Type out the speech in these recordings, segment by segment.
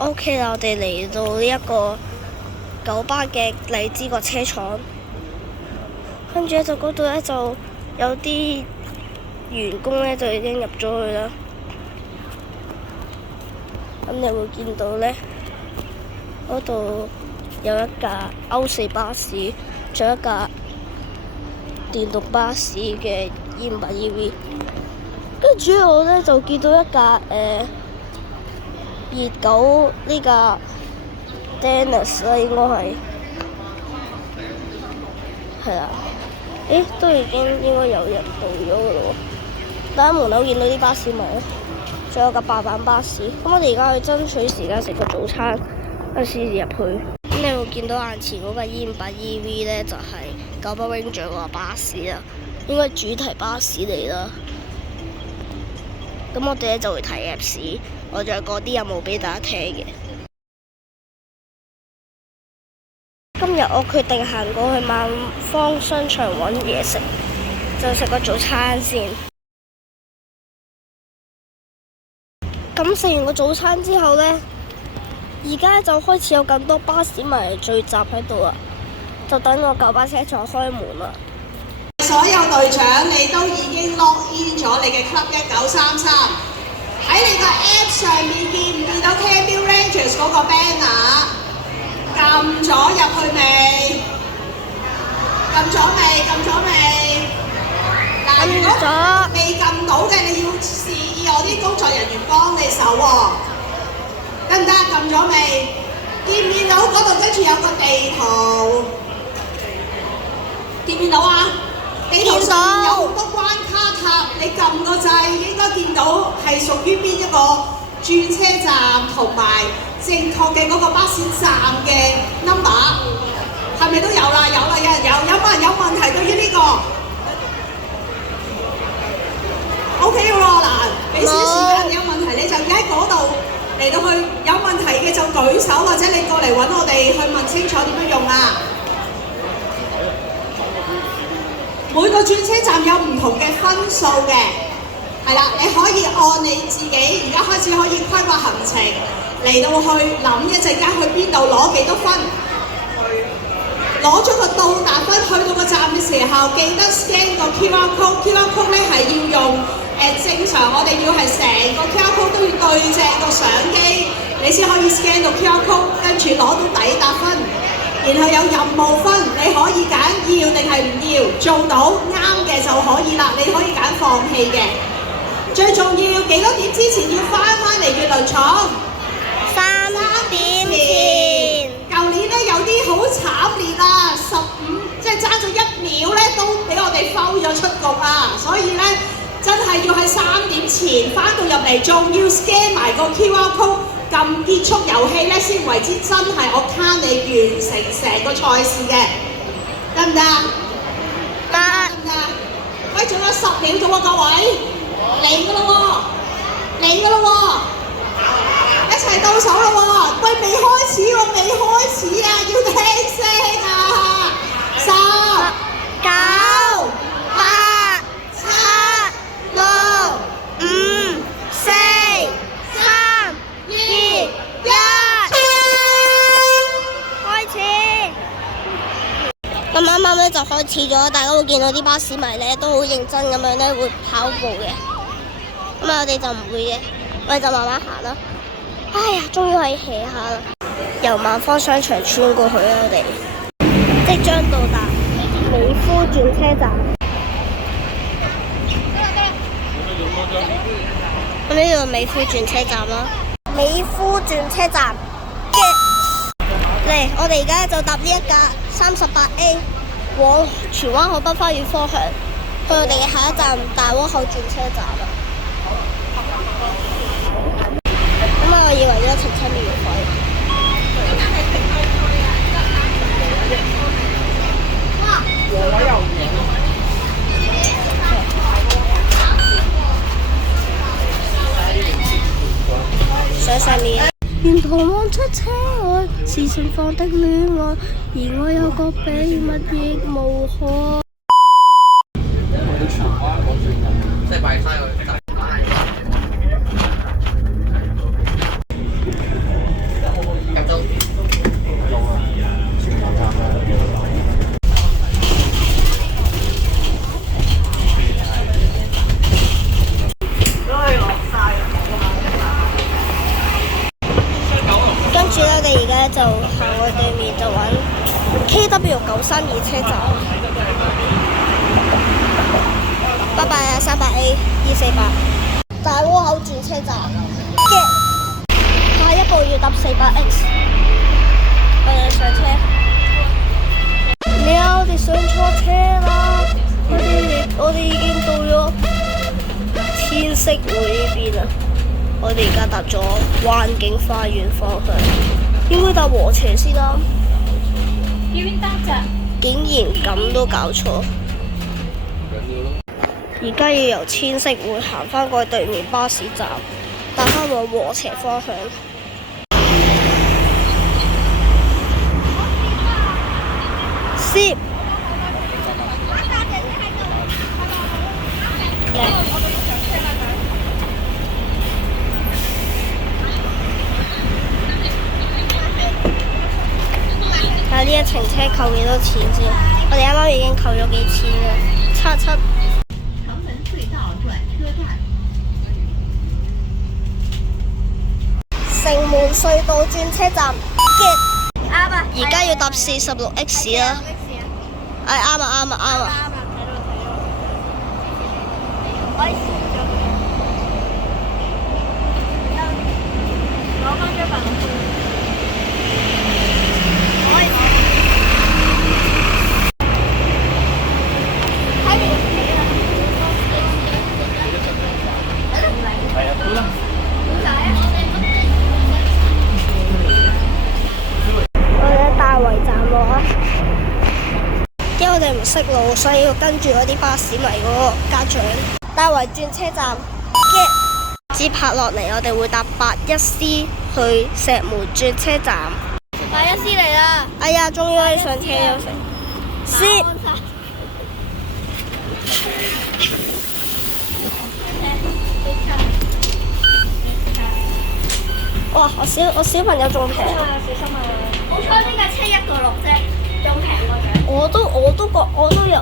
OK 啦，我哋嚟到呢一個九巴嘅荔枝角車廠，跟住咧就嗰度咧就有啲員工咧就已經入咗去啦。咁你會見到咧，嗰度有一架歐四巴士，仲有一架電動巴士嘅258 EV。跟住我咧就見到一架熱狗呢架 Dennis 啦，應該係啦。都已經應該有人到咗嘅咯喎。但喺門口見到啲巴士咪，仲有架白板巴士。咁我哋而家去爭取時間食個早餐，跟住先至入去。咁你會見到眼前嗰架258 EV 咧，就係九巴 Ranger 嗰架巴士啦，應該主題巴士嚟啦。咁我哋咧就會睇 Apps， 我仲有嗰啲任務俾大家聽嘅。今日我決定行過去萬方商場揾嘢食，就食個早餐先。咁食完個早餐之後呢，而家就開始有更多巴士迷聚集喺度啦，就等我九巴車廠開門啦。所有隊長，你都已經 log in 咗你嘅 Club 1933，喺你個 App 上面見唔見到 Campbell Rangers 嗰個 banner？ 撳咗入去未？撳咗未？嗱，如果未撳到嘅，你要示意我啲工作人員幫你手喎，得唔得？撳咗未？見唔見到嗰度跟住有個地圖？見唔見到啊？地圖上面有好多關卡塔，你撳個掣應該見到係屬於邊一個轉車站同埋正確嘅嗰個巴士站嘅 number， 係咪都有啦？有啦，有人有冇人有問題對於呢個 ？OK 喎，嗱，俾少時間，有問題你就喺嗰度嚟到去，有問題嘅就舉手，或者你過嚟揾我哋去問清楚點樣用啊！每個轉車站有唔同嘅分數嘅，係啦，你可以按你自己而家開始可以規劃行程嚟到去諗一陣間去邊度攞幾多分，攞咗個到達分，去到個站嘅時候記得 scan 個 QR code，QR code 咧係要用正常我哋要係成個 QR code 都要對正個相機，你先可以 scan 到 QR code， 跟住攞到抵達分。然後有任務分，你可以揀要定係唔要，做到啱嘅就可以啦，你可以揀放棄嘅。最重要幾多點之前要翻嚟月輪廠？3點前。舊年咧有啲好慘烈啊，15即係爭咗1秒咧都俾我哋摟咗出局啊，所以咧真係要喺3點前翻到入嚟，仲要 scan 埋個 QR code。撳結束遊戲咧，先為之真係我卡你完成成個賽事嘅，得唔得？得。喂，仲有10秒啫喎，各位，嚟㗎咯喎，一齊到手咯喎！喂，未開始啊，要聽聲啊！10、9、8、7、6、5、4、3、2、1，開始。咁啱啱咧就開始咗，大家會見到啲巴士迷咧都好認真咁樣咧會跑步嘅。咁我哋就唔會嘅，我哋就慢慢行啦。哎呀，終於可以歇下啦！由萬方商場穿過去啦，我哋即將到達美孚轉車站。咁呢度美孚轉車站啦。美孚轉車站嚟，我哋而家就搭呢一架38A 往荃灣河北花園方向，去我哋嘅下一站大窩口轉車站啦。咁我以為呢程車免費。上面沿途望出車外，是盛放的戀愛，而我有個秘密亦無可。即係擺曬佢。KW932車站。拜拜啊，300A E48。大窩口轉車站。下一步要搭400X。我哋上車。我哋上錯車啦！我哋已經到咗天色會呢邊啦。我哋而家搭咗環境花園方向，應該搭和斜先啦。邊邊搭咋？竟然咁都搞錯！而家要由千色會行翻過去對面巴士站，搭翻往和斜方向。攝睇呢一程車扣幾多錢先？我哋啱啱已經扣咗幾錢啦？77。城门隧道转车站。城門隧道轉車站。啱啊！而家要搭46X 啦。啱啊！可以試咗佢。攞翻張辦公室。可以攞。睇完幾啦？係啊，好啦。點解啊？我哋喺大圍站落啊！因為我哋唔識路，所以要跟住嗰啲巴士迷嗰個家長。大圍轉車站，接拍落嚟，我哋會搭81C去石門轉車站。81C嚟啦！哎呀，終於可以上車咗成。C。哇！我小朋友仲平。小心啊！好彩呢架車1個6啫，仲平過獎。我都有小陣。我仲有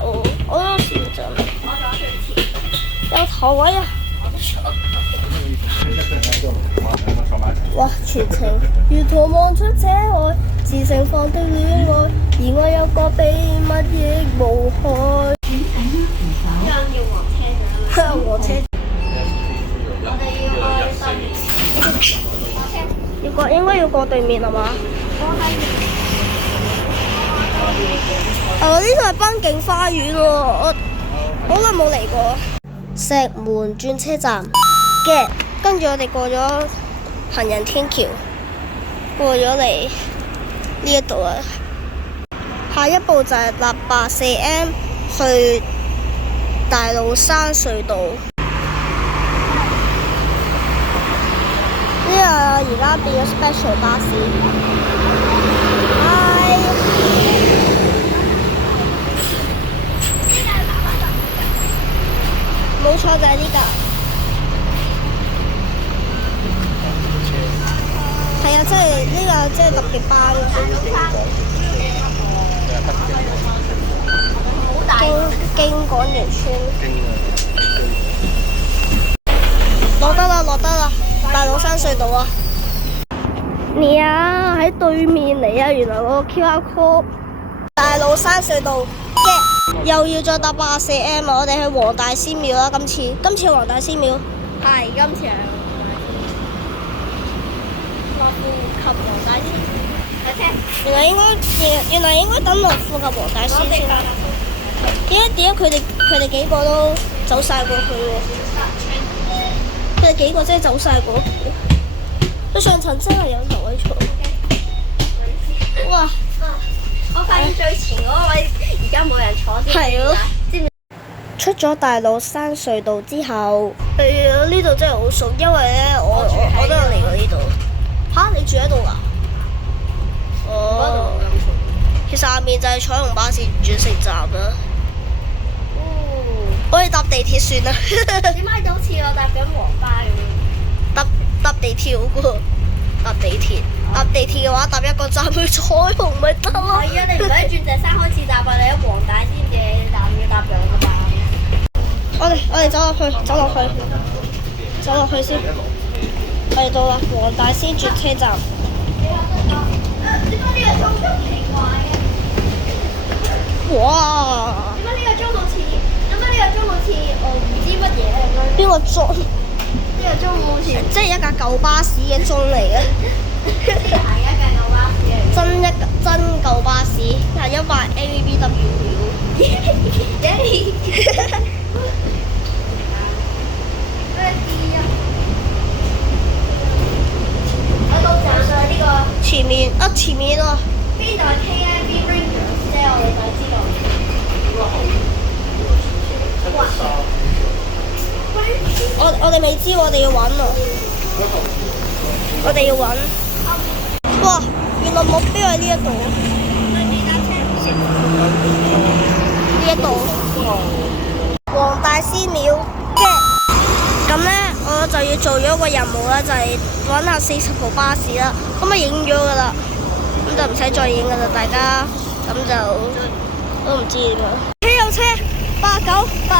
最前。有頭位啊！哇！全程沿途望出車外，自盛放的戀愛，而我有個秘密亦無害。呢樣要黃車長。黃車。我哋要去應該要過對面係嘛？呢度係濱景花園喎，我好耐冇嚟過。石門轉車站嘅，跟住我哋過咗行人天橋，過咗嚟呢一度啊。下一步就係搭84M去大老山隧道。呢個而家變咗 special 巴士。冇錯，就係呢架。係啊，即係呢個即係特別班咯。經港園村。落得啦！大老山隧道啊！你啊，喺對面嚟啊！原來嗰個 QR code。大老山隧道又要再搭84M 啊！我哋去黃大仙廟啦，今次黃大仙廟。係，今次係樂富及黃大仙。有車。原來應該等樂富及黃大仙先啦。點解佢哋幾個都走晒過去喎？佢哋幾個真係走晒過去。佢上層真係有頭位坐。哇！我發現最前嗰個位而家冇人坐添。係咯。知唔知？出咗大老山隧道之後，呢度真係好熟，因為咧我都有嚟過呢度。嚇！你住喺度㗎？哦。其實下面就係彩虹巴士轉乘站啦。我哋搭地鐵算啦。點解就好似我搭緊黃巴咁樣？搭地鐵好過搭地鐵。搭地鐵嘅話，搭一個站去彩虹咪得咯。係啊，你唔使轉石山開始搭啊！你喺黃大仙嘅站要搭兩個站。我哋走落去先。我哋到啦，黃大仙轉車站。點解呢個鐘咁奇怪嘅？哇！點解呢個鐘好似？點解呢個鐘好似唔知乜嘢咁樣？邊個鐘？呢個鐘好似即係一架舊巴士嘅鐘嚟嘅，係一架舊巴士嚟。真舊巴士，係因為 AVBW 我到站上呢個前面呢度。邊度係 KIB Rangers 啫，我哋想知道。我哋未知，我哋要揾啊！我哋要揾。哇！原來目標係呢一度。呢一度。黃大仙廟。咁咧，我就要做咗個任務啦，就係揾下40號巴士啦。咁啊影咗㗎啦，咁就唔使再影㗎啦，大家咁就都唔知點樣。有車89。多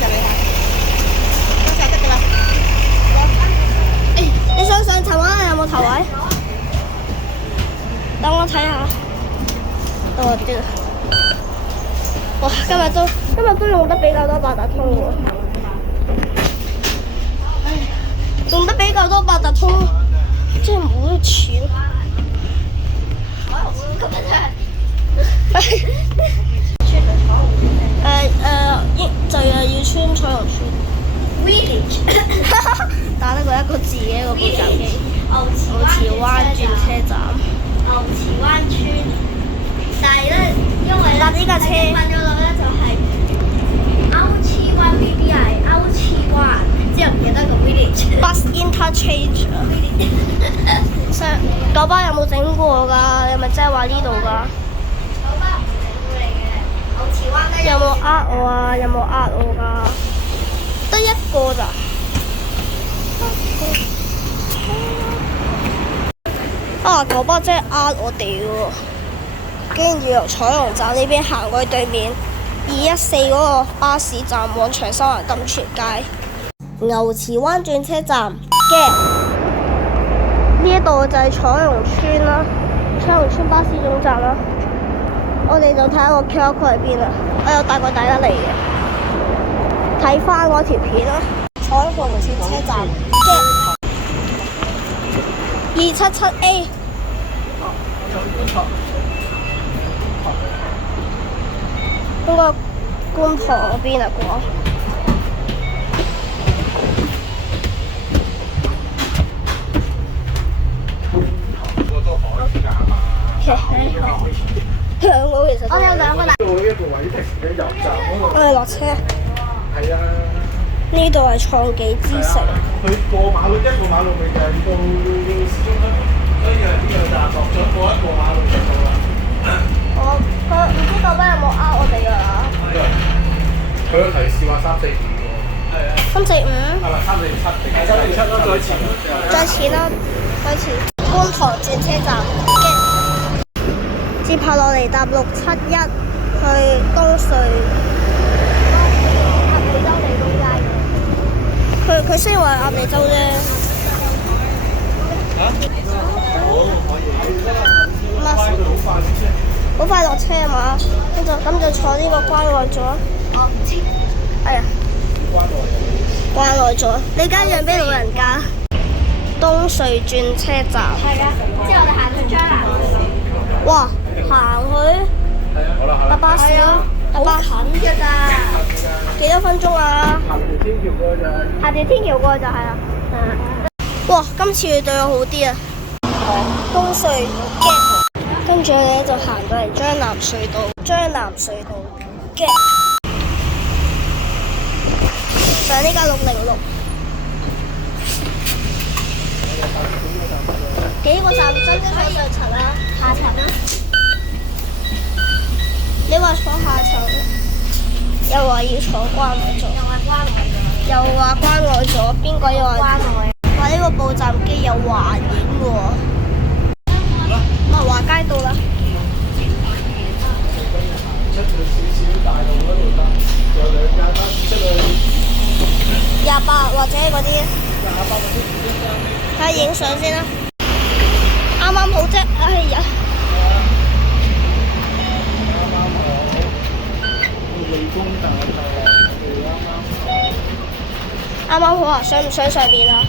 謝你啊！多謝得㗎啦。你想上層啊？有冇頭位？等我睇下。我知啦。哇！今日都用得比較多八達通喎。用得比較多八達通，真係冇咗錢。就係要穿彩虹村。Village 打得過一個字嘅一個報站機。牛池灣轉車站。牛池灣村，但係咧，因為搭呢架車瞓咗落咧就係歐池灣 BBI 歐池灣，之後唔記得個 village。Bus interchange。九巴有冇整過㗎？你咪即係話呢度㗎？九巴唔係整嚟嘅，牛池灣咧有冇呃我啊？有冇呃我㗎？得一個咋？啊！九巴真係呃我哋喎，竟然要由彩虹站呢邊行過去對面214嗰個巴士站往長沙灣金泉街。牛池灣轉車站嘅呢一度就係彩虹村啦，彩虹村巴士總站啦。我哋就睇下個 QR code 喺邊啦。我有帶個大得嚟嘅，睇翻嗰條片啦。彩虹轉車站嘅277A。應該觀塘嗰邊啊啩。兩個其實我哋有兩個大。到呢一個位停嘅油站嗰度。我哋落車。係啊。呢度係創紀之城。佢過馬路一個馬路尾就係到市中心，所以係呢個站落咗過一個馬路就到啦。佢唔知九巴有冇呃我哋㗎？佢個提示話345喎。係啊。345。係咪347定係347咯？再前咯。再前啦，再前。觀塘轉車站接下落嚟搭671去東隧。鴨脷洲利東街嘅。佢雖然話鴨脷洲啫。好快落車啊嘛，咁就坐呢個關愛座。我唔知。哎呀，關愛座，你梗係讓俾老人家。東隧轉車站。係啊，之後我哋行去將藍嗰哇，行去搭巴士咯，搭巴士度，近㗎咋？幾多分鐘啊？行條天橋過就係。下條天橋過就係啦。哇，今次你對我好啲啊！東隧嘅，跟住我哋就行到嚟將藍隧道，嘅上呢架606。幾個站真係可以上層啦，下層啦。你話坐下層，又話要坐關愛座，又話關愛座，邊個又話關愛？話呢個報站機有環影嘅喎。華街到啦。出去少少大路嗰度搭，有兩架巴士出去。28或者嗰啲。睇下影相先啦。啱啱好啫，哎呀！利豐站啱啱好啊！上唔上上面啊？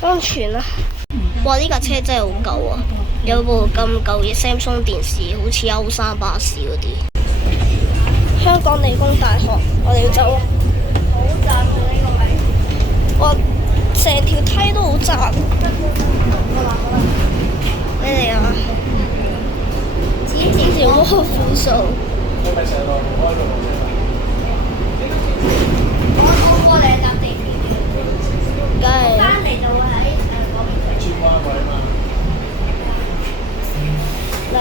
安全啊！哇！呢架車真係好舊啊，有部咁舊嘅 Samsung 電視，好似歐山巴士嗰啲。香港理工大學，我哋要走啊！好窄啊！呢個位。哇！成條梯都好窄。你哋啊？呢條窩虎數。你咪成日落開度啫嘛？我過嚟搭地鐵，梗係。翻嚟就會喺嗰邊。轉彎位嘛。嚟。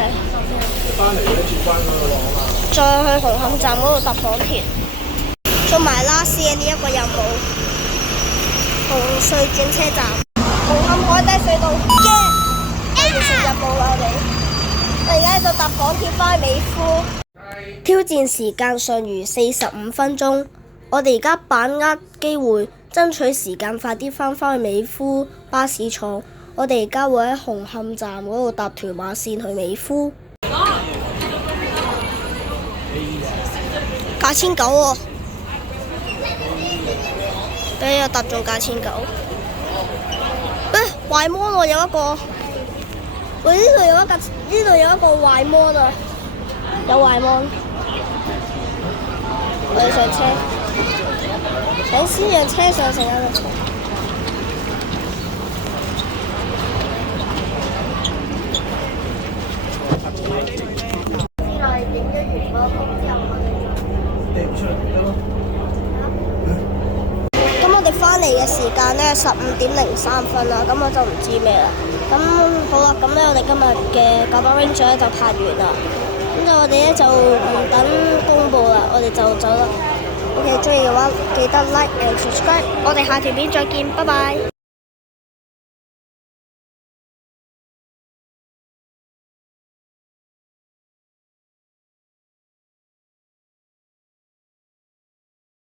翻嚟咧轉彎嗰度落啊嘛。再去紅磡站嗰度搭港鐵，做埋拉斯嘅呢一個任務。紅隧轉車站，紅磡海底隧道，完成任務啦！我而家喺度搭港鐵翻美孚。挑戰時間尚餘45分鐘，我哋而家把握機會，爭取時間快啲翻返去美孚巴士廠。我哋而家會喺紅磡站嗰度搭屯馬線去美孚。價1900喎，俾我搭中價1900。壞摩喎，有一個。喂，呢度有一個壞摩啊，有壞摩。我哋上車，想先讓車上成日。之內影咗完個風之後，我哋掟出嚟咪得咯。咁我哋翻嚟嘅時間呢15:03啦，咁我就唔知咩啦。咁好啦，咁咧我哋今日嘅900 Ranger 咧就拍完啦，咁就我哋咧就唔等公佈啦，我哋就走啦。OK， 中意嘅話記得 like and subscribe，我哋下條片再見，拜拜。